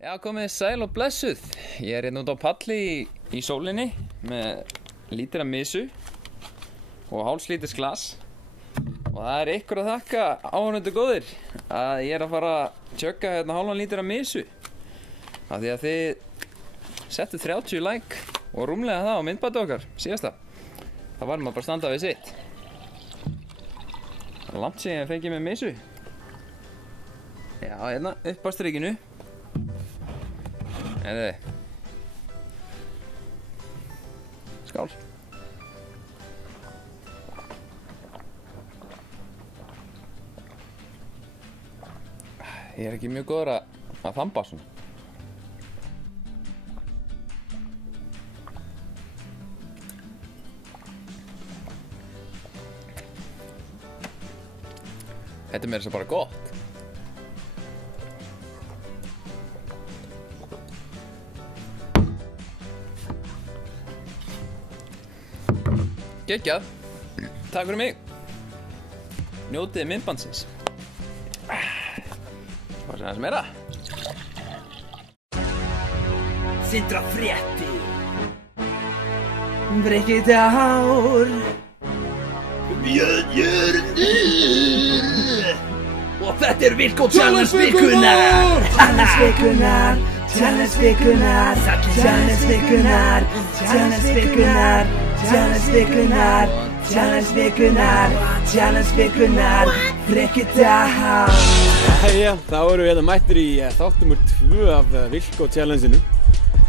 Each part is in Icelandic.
Já, komið sæl og blessuð. Ég er hérna út á palli í sólinni með lítra misu og hálfslíters glas. Og það er ykkur að þakka, áhorfendur góðir, að ég er að fara að tjögga hérna hálfan lítra misu. Af því að þið settu 30 like og rúmlega það á myndbandi okkar, síðasta. Það var maður bara að standa við sitt. Það er langt síðan ég fengið með misu. Já, hérna upp á strikinu. Heiði. Skál. Ég er ekki mjög góður að þamba svona. Þetta er meira svo bara gott. Geggjað. Takk fyrir mig. Njótið myndbandsins. Hvað sem meira? Sindra frétti Brekkið ár Björn Jörnir Og þetta Vilko Challenge vikunar Challenge vikunar Challenge vikunar Challenge vikunar Challenge vikunar Challenge vikunar Challenge vikunar Challenge vikunar Brekkið ár Jæja, þá erum við hérna mættir í þátt nr. 2 af Vilko Challenge-inu.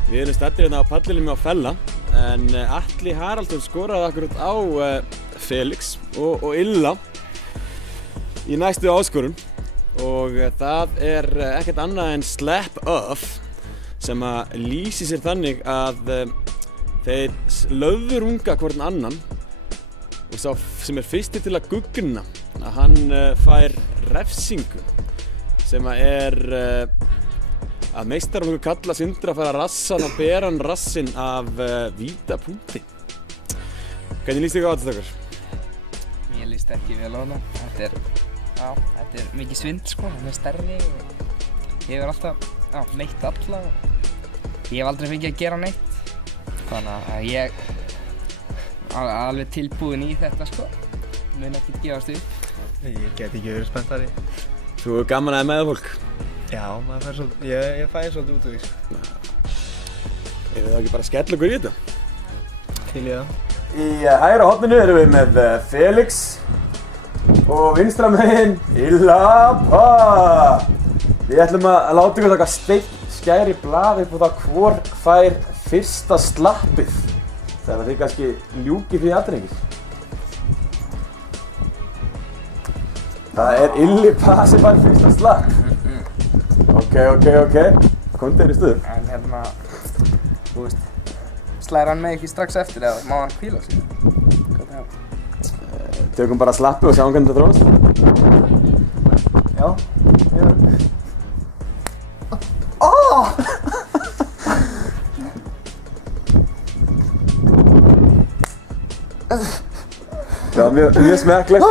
Við erum staddir hérna á pallinum á Fella, en Atli Haraldsson skoraði akkurat á Felix og Illa í næstu áskorun. Og það er ekkert annað en slap off sem að lýsi sér þannig að þeir löðrunga hvorn annan og sá sem er fyrstur til að guggna að hann fær refsingu sem er að meistaraflokkur kalla Sindra að fara rassan og bera hann rassinn af vítapunkti. Hvernig líst þig á þetta, stakar? Mér líst ekki vel á hana. Þetta er mikið svindl sko, hann er stærri og hefur alltaf meitt alla. Ég hef aldrei fengið að gera neitt, þannig að ég er alveg tilbúinn í þetta sko. Mun ekki gefast upp. Ég get ekki verið spenntari. Þú er gaman að með fólk. Já, maður fær svolítið, ég fæ svolítið út úr því. Ef við þá ekki bara skella okkur í þetta? Til í það. Í hægra horninu erum við með Felix og vinstra megin Illapa. Við ætlum að láta ykkur taka steinkskæri blað upp á það hvor fær fyrsta slappið. Þegar þið kannski ljúkið því aðrengis. Það er Illapa sem fær fyrsta slapp. Ok. Komdu þér í stuð. En hérna, þú veist, slæðir hann mig ekki strax eftir eða má hann hvíla sig? Hvað er það? Tökum bara slappi og sjáum hvernig þetta þróast. Já. Það var mjög smekklegt.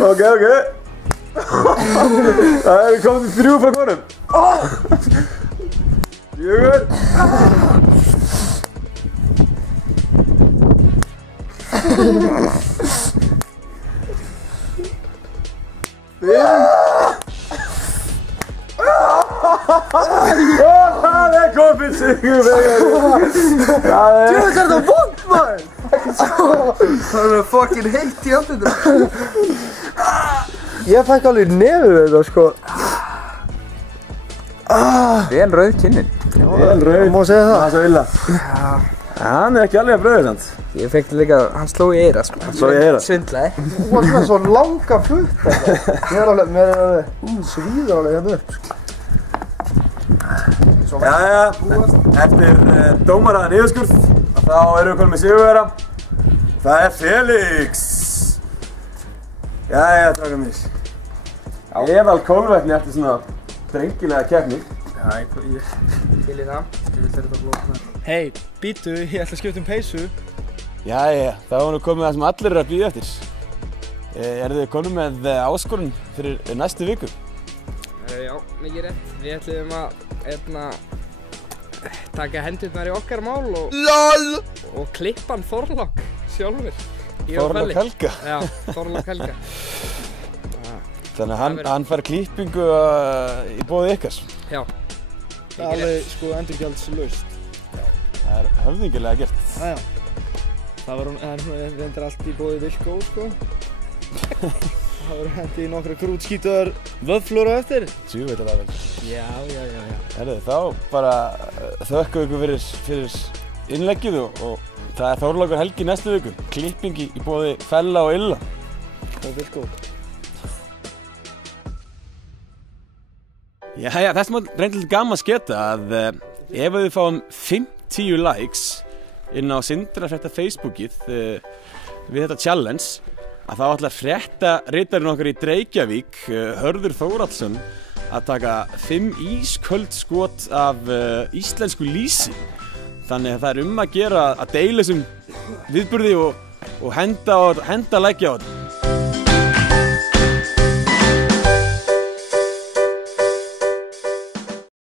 Ok. Það er komið 3 frá hvorum. 4. 5. Það er komið sigur Djöfull er þetta vond maður! Það er fucking heitt í andlitinu. Ég fæk alveg nefið við þetta sko. Vel rauð kynnin. Vel rauð. Má segja það. Það er svo illa. Hann er ekki alveg að brauðið sant. Ég fekk líka, hann sló í eyrað sko. Hann sló í eyrað. Svindlaði. Þú varst með svo langa futt þetta. Mér er alveg svíður alveg hérna upp sko. Jæja, eftir dómaraðan yfirskurð þá erum við komin með sigurvegara. Það er Felix. Jæja, strákar mínir. Eðal kólvetni eftir svona drengilega keppni. Já, ég Til í það. vil þetta blókna. Hei, býtu, ég ætla að skipta peysu. Jæja, það var nú komið það sem allir eru að bíða eftir. Þið konum með áskorun fyrir næstu viku? Já, mikið rétt. Við ætlum að taka hendurnar í okkar mál og klippa hann Þorlák sjálfur. Þorlák Helga? Já, Þorlák Helga. Þannig að hann fær klippingu í boði ykkar? Já. Það er alveg sko endurgjaldslaust. Það er höfðingilega gert. Já. Það reyndar allt í boði Vilko, sko. Það voru hendi í nokkra krútskítaðar vöflur á eftir. Tjúveilega vel. Já. Herðu, þá bara þökkum ykkur fyrir innleggið og það er Þorlákur Helgi næstu viku. Klipping í boði Fella og Illa. Og Vilko. Jæja, þess maður reyndilega gaman að sketa að ef við fáum 50 likes inn á Sindrafrétta Facebookið við þetta challenge að þá ætlar fréttarittarinn okkar í Reykjavík, Hörður Þórhallsson, að taka 5 ísköld skot af íslensku lýsi. Þannig að það er að gera að deila þessum viðburði og henda lækja á þetta.